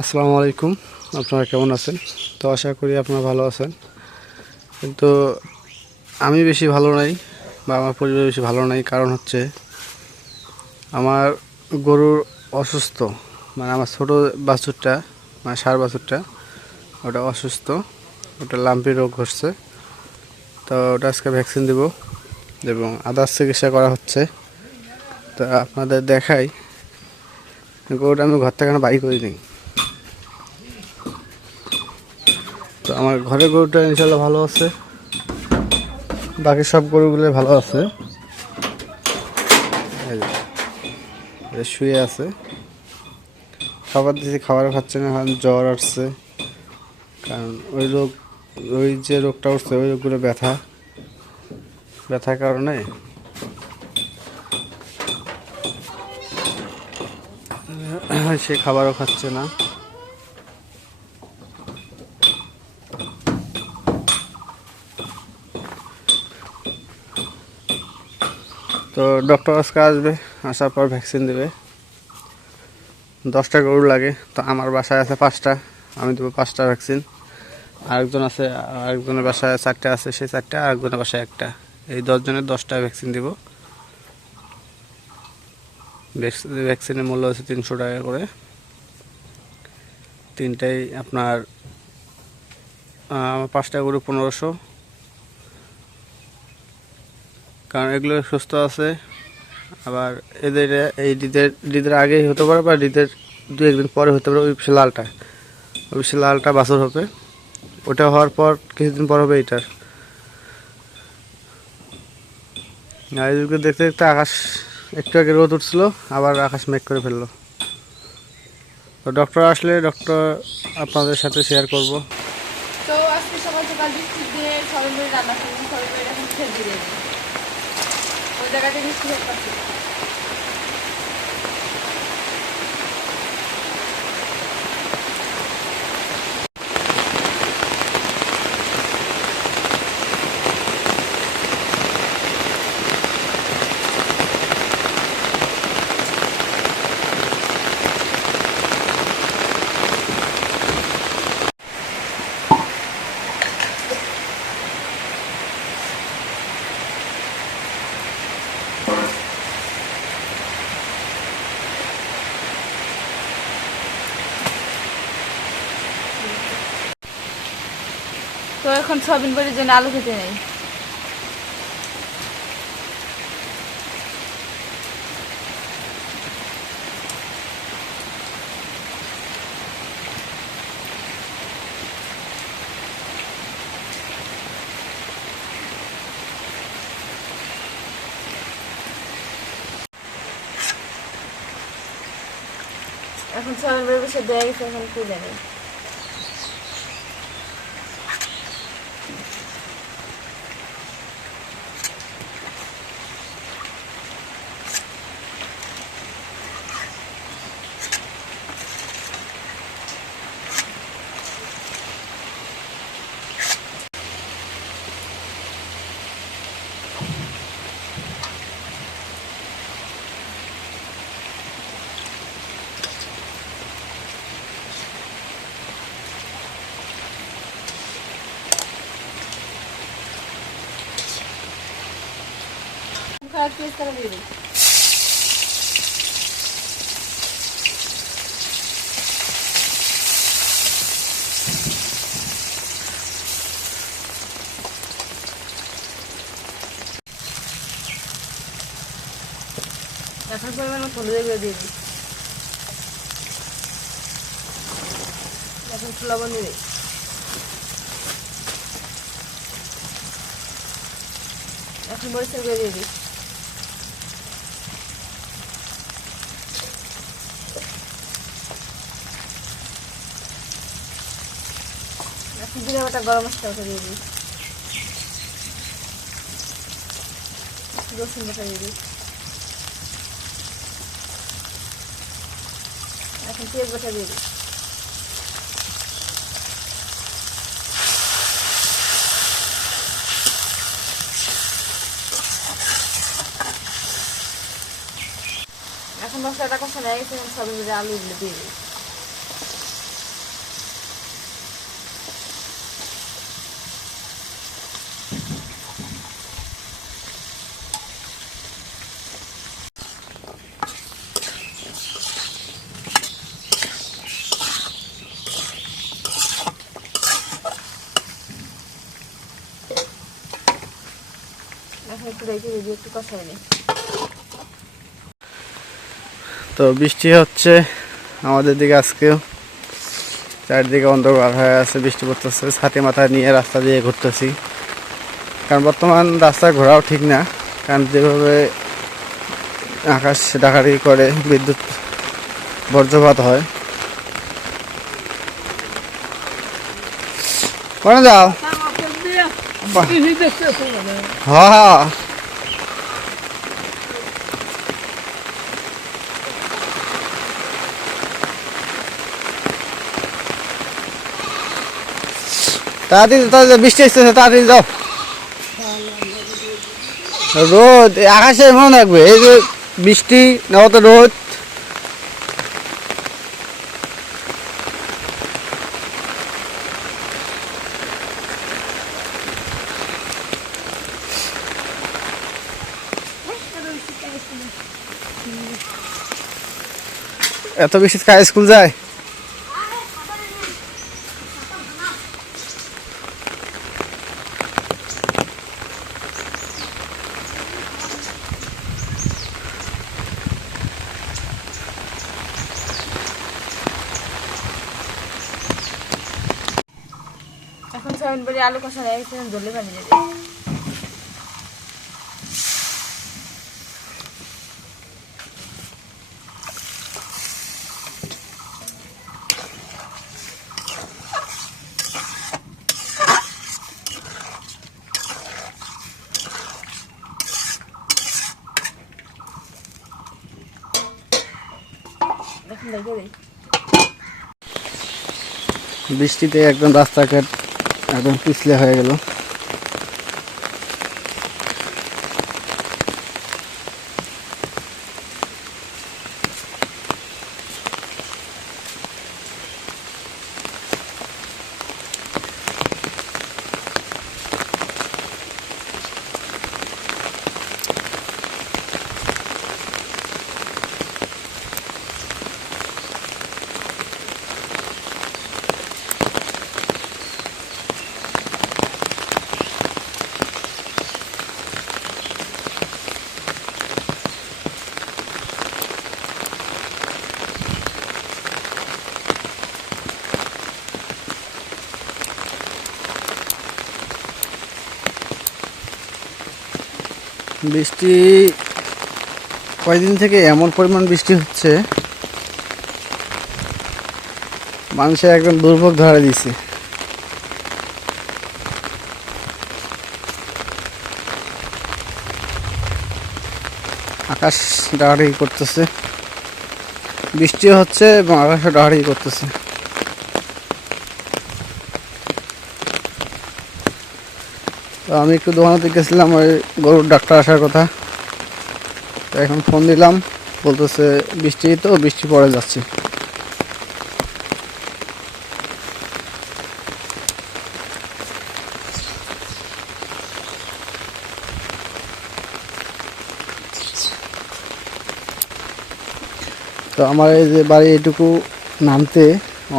আসসালামু আলাইকুম। আপনারা কেমন আছেন? তো আশা করি আপনারা ভালো আছেন। কিন্তু আমি বেশি ভালো নাই বা আমার পরিবার বেশি ভালো নাই, কারণ হচ্ছে আমার গরুর অসুস্থ। মানে আমার ছোটো বাছুরটা মানে সার বাছুরটা, ওটা অসুস্থ। ওটা লাম্পি রোগ ঘটছে। তো ওটা আজকে ভ্যাকসিন দেব এবং আদার চিকিৎসা করা হচ্ছে। তো আপনাদের দেখাই গরুটা আমি ঘর থেকে বাই করিনি। তো আমার ঘরের গরুটা ইনশাল্লাহ ভালো আছে। বাকি সব গরুগুলো ভালো আছে। শুয়ে আছে। খাবার দিয়েছি খাবার খাচ্ছে না কারণ জ্বর আসছে। কারণ ওই রোগ, ওই যে রোগটা উঠছে, ওই রোগগুলো ব্যথা। ব্যথার কারণে সে খাবারও খাচ্ছে না। তো ডক্টর আজকে আসবে, আসার পর ভ্যাকসিন দেবে। দশটা গরু লাগে, তো আমার বাসায় আছে পাঁচটা, আমি দেবো পাঁচটা ভ্যাকসিন আরেকজন আছে, আরেকজনের বাসায় চারটে আছে, সেই চারটে, আরেকজনের বাসায় একটা। এই দশজনের দশটা ভ্যাকসিন দেব। ভ্যাকসিনের মূল্য হচ্ছে তিনশো টাকা করে। তিনটাই আপনার পাঁচটা গরু পনেরোশো। কারণ এগুলো সুস্থ আছে। আবার এদের, এই ঈদের ডিদের আগেই হতে পারে বা ডিদের দু একদিন পরে হতে পারে, ওই লালটা। ওই লালটা বাছর হবে। ওটা হওয়ার পর কিছুদিন পর হবে এদিকে দেখতে দেখতে আকাশ একটু আগে রোদ উঠছিল, আবার আকাশ মেঘ করে ফেলল। তো ডক্টর আসলে ডক্টর আপনাদের সাথে শেয়ার করব। সকাল সকাল বৃষ্টি দিয়ে সবাই মিলে রান্না সবাই মিলে দিয়ে ওই বৃষ্টি এখন সবিন বাড়ির জন্য আলু খেতে নেই। এখন সবিন বাড়ি দেয়া এখন তুলে নেই। খারাপ পেস্ট করে দিয়ে এখন পরিমাণ মতো হলুদ এগুলো দিয়ে দিই এখন লবণ দিয়ে এখন মরিচের গুঁড়ো দিয়ে দিই। জিরে বাটা গরম মশলা ওটা দিয়ে দিই। রসুন বাটা দিয়ে দিই। এখন পেঁয়াজ বাটা দিয়ে দিই। এখন মশলাটা কষা এখন সবের মধ্যে আলুগুলো দিয়ে দিই। একটু একটু কষাই নিই তো বৃষ্টি হচ্ছে আমাদের দিকে আজকেও চারিদিকে অন্ধকার হয়ে আছে বৃষ্টি পড়তেছে ছাতি মাথায় নিয়ে রাস্তা দিয়ে ঘুরতেছি। কারণ বর্তমান রাস্তায় ঘোরাও ঠিক না কারণ যেভাবে আকাশ ডাকাডাকি করে বিদ্যুৎ বজ্রপাত হয়। কোনে যাও বাহ। হ্যাঁ। তাড়াতাড়ি তাড়াতাড়ি বৃষ্টি আসতেছে, তাড়াতাড়ি যাও। রোদ, আকাশে এমন থাকবে, এই যে বৃষ্টি না তো রোদ। এত বেশি স্কুল যায়? আলু কষা হয়ে গেছে দেখুন দেখে দিই। বৃষ্টিতে একদম রাস্তাঘাট একদম পিছলে হয়ে গেল। বৃষ্টি, কয়দিন থেকে এমন পরিমাণ বৃষ্টি হচ্ছে, মানুষের একদম দুর্ভোগ ধরে দিছে আকাশ ডাহাড়ি করতেছে, বৃষ্টিও হচ্ছে এবং আকাশও ডাহাড়ি করতেছে। তো আমি একটু দোকানে গেছিলাম, ওই গরুর ডাক্তার আসার কথা। তো এখন ফোন দিলাম, বলতেছে বৃষ্টি, তো বৃষ্টি পড়ে যাচ্ছে। তো আমার এই যে বাড়ি এটুকু নামতে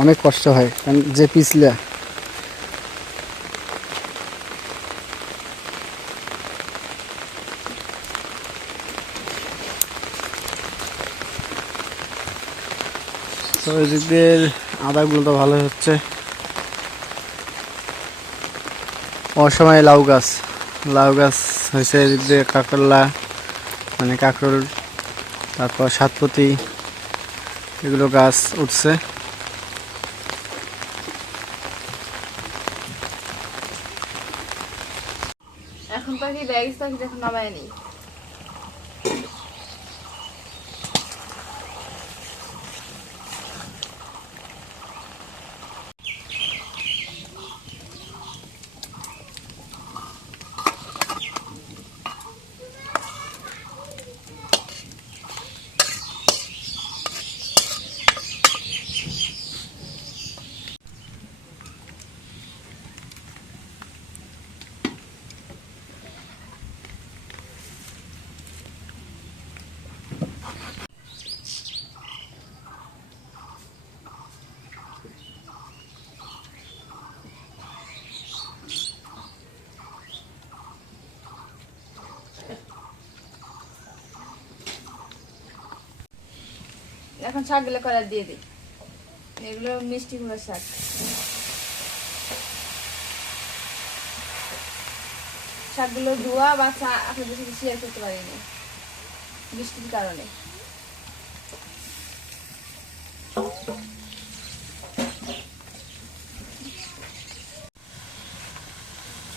অনেক কষ্ট হয়, কারণ যে পিছলা তো এদিক দিয়ে আদাগুলো তো ভালো হচ্ছে। অসময়ে লাউ গাছ। লাউ গাছ হয়েছে এদিক দিয়ে কাকরলা মানে কাকরোল, তারপর সাতপতি, এগুলো গাছ উঠছে। এখন পাখি ব্যাগ পাখি এখন নামায় এখন শাকগুলো করার দিয়ে দিই। এগুলো মিষ্টি কুমড়োর শাক। শাকগুলো ধোয়া বা চা আপনাদের সাথে শেয়ার করতে পারিনি। বৃষ্টির কারণে।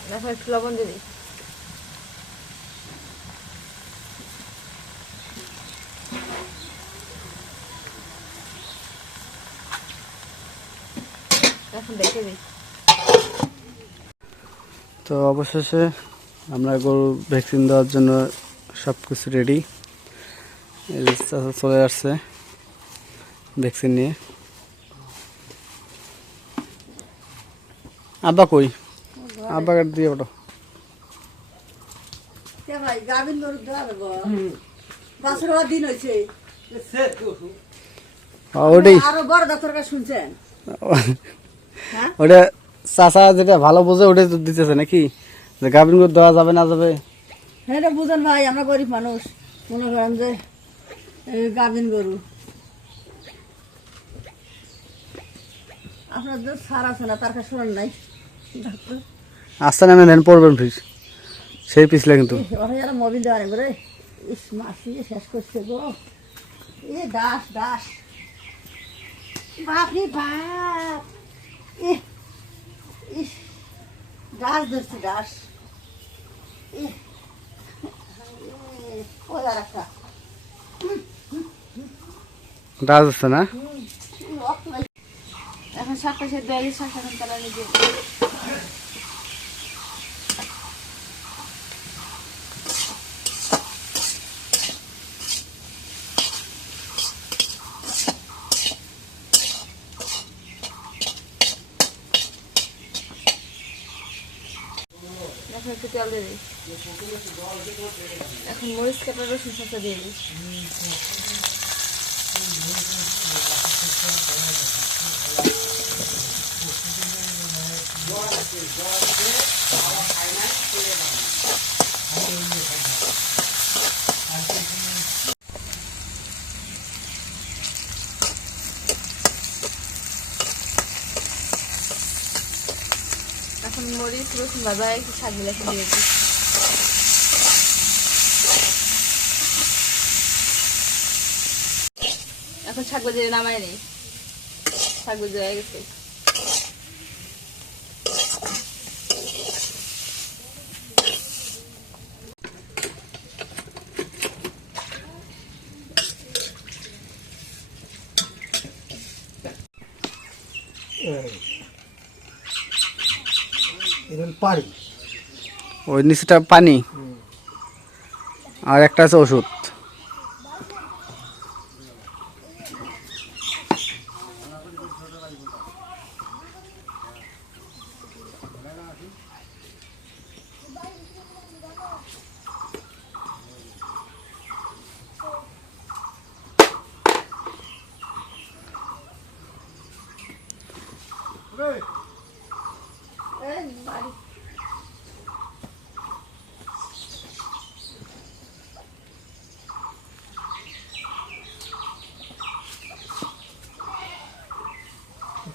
দেখো একটু লবণ দিয়ে দিই। দেখে তো অবশেষে আমরা গরু ভ্যাকসিন দেওয়ার জন্য সব কিছু রেডি চলে আসছে ভ্যাকসিন নিয়ে। আব্বা কই? আব্বা কাট দিয়ে ওটা ওটাই। আরও বড় ডাক্তার শুনছেন। ওটা চাষা যেটা ভালো বোঝে ওটাই তো দিতেছে নাকি? যে গাভিন করে দেওয়া যাবে না যাবে? হ্যাঁ এটা বুঝেন ভাই আমরা গরিব মানুষ। মনে করেন যে গাভিন গরু। আপনার যে সার আছে না তার কাছে শোনেন নাই। আস্তে নামে নেন পড়বেন ফির সেই পিছলে কিন্তু। মোবিল দেওয়া করে ইস মাসি শেষ করছে গো। এ দাস দাস। বাপ রে বাপ। ইস দাস ধরছে ডাস। ডাল হচ্ছে না? এখন শাকটা সে গেছে শাক এখন তারা নিজে একটু তেল দিয়ে এখন মরিচ কাটা রসুন শাকটা দিয়ে দিই এখন মরিচ রসুন ভাজা, একটু শাক বিলাসি দিয়েছি এখন শাক ভাজি নামাই নেই শাক ভাজি হয়ে গেছে। পারি। ওই নিচেটা পানি। আর একটা আছে ওষুধ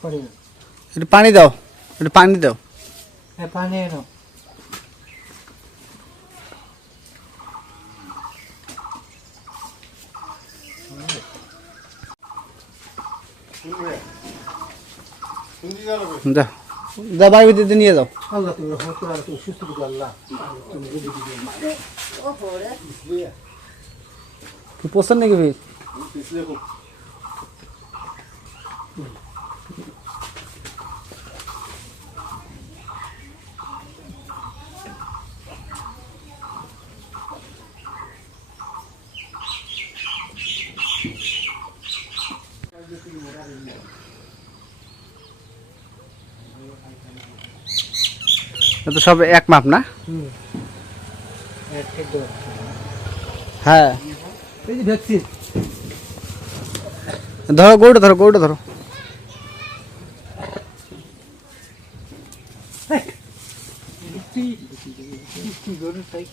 পারি একটু পানি দাও একটু পানি দাও। হ্যাঁ পানি এনো যাও যা বাড়ির ভিতরে নিয়ে যাও। আল্লাহ তুমি রহমত করে তুমি সুস্থ করে আল্লাহ। ওহো রে কি পছন্দ নাকি তো সব এক মাপ না? হ্যাঁ এই যে ধরো গরুটা ধরো গরুটা ধরো। কি গরু তাই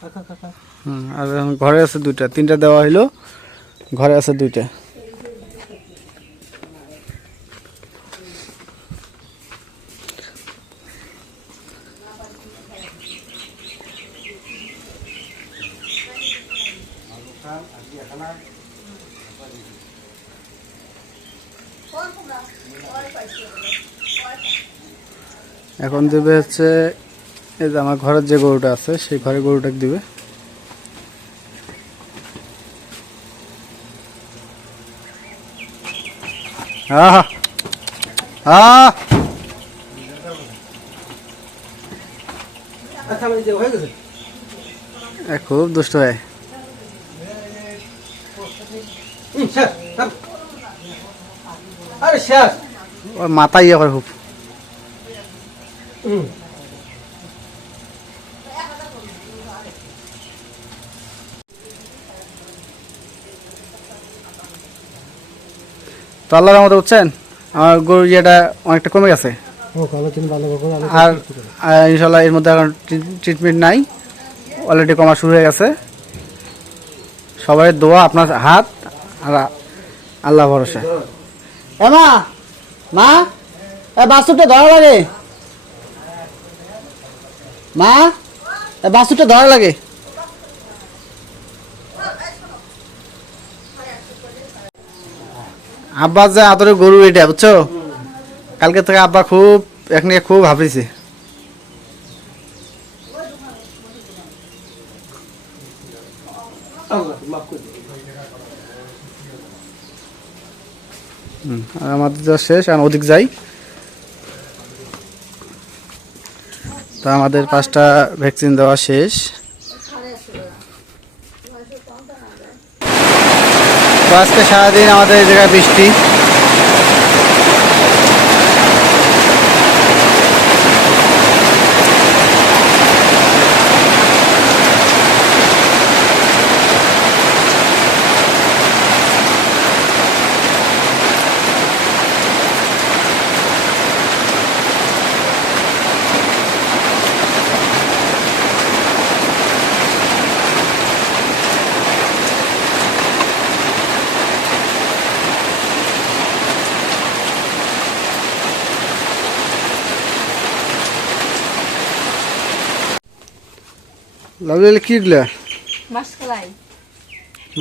কাকা কাকা হুম, আর এখন ঘরে আছে দুইটা, তিনটা দেওয়া হইল, ঘরে আছে দুইটা। এখন দেবে হচ্ছে, এই যে আমার ঘরের যে গরুটা আছে, সেই ঘরে গরুটাকে দিবে। আহা। আহ। খুব দুষ্ট হয়। মাথা ইয়ে করে খুব তো আল্লাহর মতো বুঝছেন আমার গরু ইয়েটা অনেকটা কমে গেছে। ও ভালো তুমি ভালো করে আলো আর আর ইনশাল্লাহ এর মধ্যে এখন ট্রিটমেন্ট নাই অলরেডি কমা শুরু হয়ে গেছে। সবাই দোয়া আপনার হাত আর আল্লাহ ভরসা। এ মা মা এ বাসুটা ধরা লাগে। মা এ বাসুটা ধরা লাগে। আব্বা যে আদরে গরু এটা, বুঝছ? কালকে থেকে আব্বা খুব, এক নিয়ে খুব আর আমাদের যা শেষ, আর ওদিক যাই। তো আমাদের পাঁচটা ভ্যাকসিন দেওয়া শেষ। তো আজকে সারাদিন আমাদের এই জায়গায় বৃষ্টি। লাভলি কি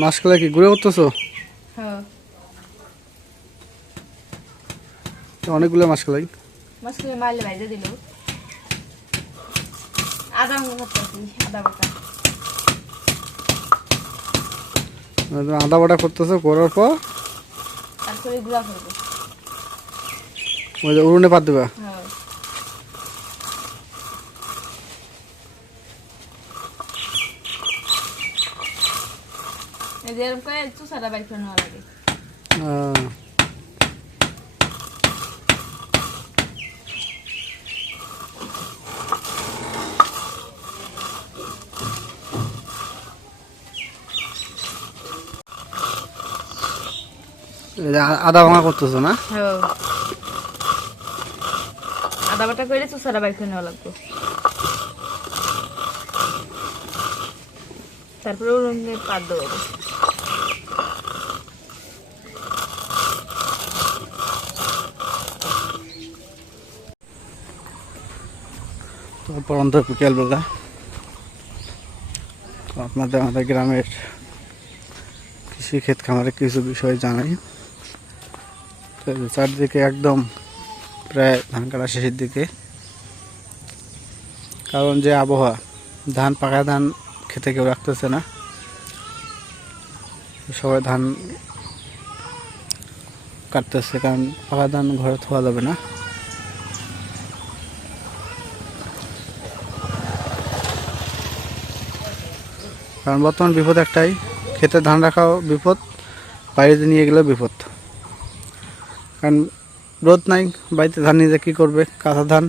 মাছ খালাই কি? ঘুরে করতেছো? হ্যাঁ। অনেকগুলো মাছ খেলে মারলে বাইরে দিল। আদা করতেছি আদা বাটা। আদা বাটা করতেছো করার পর? তারপরে গুঁড়া করব। ওই যে উড়নে পাত দিবা? হ্যাঁ এই যে এরকম করে চুষাটা বাইর করে নেওয়া লাগে। আহ, এই যে আ- আদা ভাঙা করতেছো না? হ্যাঁ। আদা বাটা করে চুষাটা বাইর করে নেওয়া লাগবে। তারপরে ওর পাত দেবো। তারপর অন্তর বিকেলবেলা আপনাদের আমাদের গ্রামের কৃষি ক্ষেত খামারে কিছু বিষয় জানাই। চারদিকে একদম প্রায় ধান কাটা শেষের দিকে। কারণ যে আবহাওয়া, ধান, পাকা ধান খেতে কেউ রাখতেছে না। সবাই ধান কাটতেছে, কারণ পাকা ধান ঘরে থোয়া যাবে না। কারণ বর্তমান বিপদ একটাই খেতে ধান রাখাও বিপদ, বাইরে নিয়ে গেলেও বিপদ। কারণ রোদ নাই, বাড়িতে ধান নিয়ে কী করবে? কাঁচা ধান।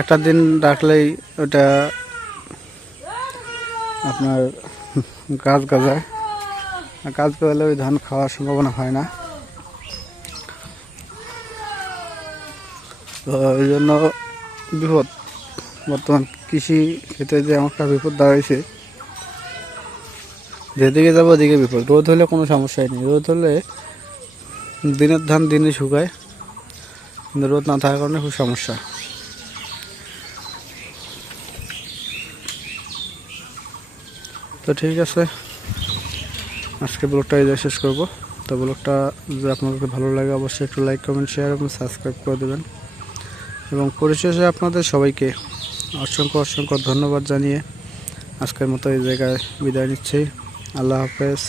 একটা দিন রাখলেই ওটা আপনার গাছ গাজায়। গাছ গাজালে ওই ধান খাওয়ার সম্ভাবনা হয় না। তো এই জন্য বিপদ। বর্তমান কৃষি ক্ষেত্রে যে আমার বিপদ দাঁড়াইছে যেদিকে যাব ওদিকে বিপদ। রোদ হলে কোনো সমস্যাই নেই। রোদ হলে দিনের ধান দিনে শুকায়। কিন্তু রোদ না থাকার কারণে খুব সমস্যা। তো ঠিক আছে। আজকে ব্লগটা এই শেষ করব। তো ব্লগটা যদি আপনাদের ভালো লাগে, অবশ্যই একটু লাইক কমেন্ট শেয়ার এবং সাবস্ক্রাইব করে দেবেন। এবং পরিশেষে আপনাদের সবাইকে অসংখ্য অসংখ্য ধন্যবাদ জানিয়ে আজকের মতো এই জায়গায় বিদায় নিচ্ছি। আল্লাহ হাফেজ।